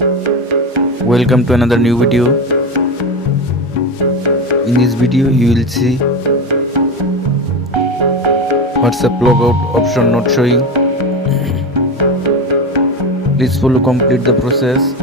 Welcome to another new video. In this video you will see WhatsApp logout option not showing. Please follow complete the process.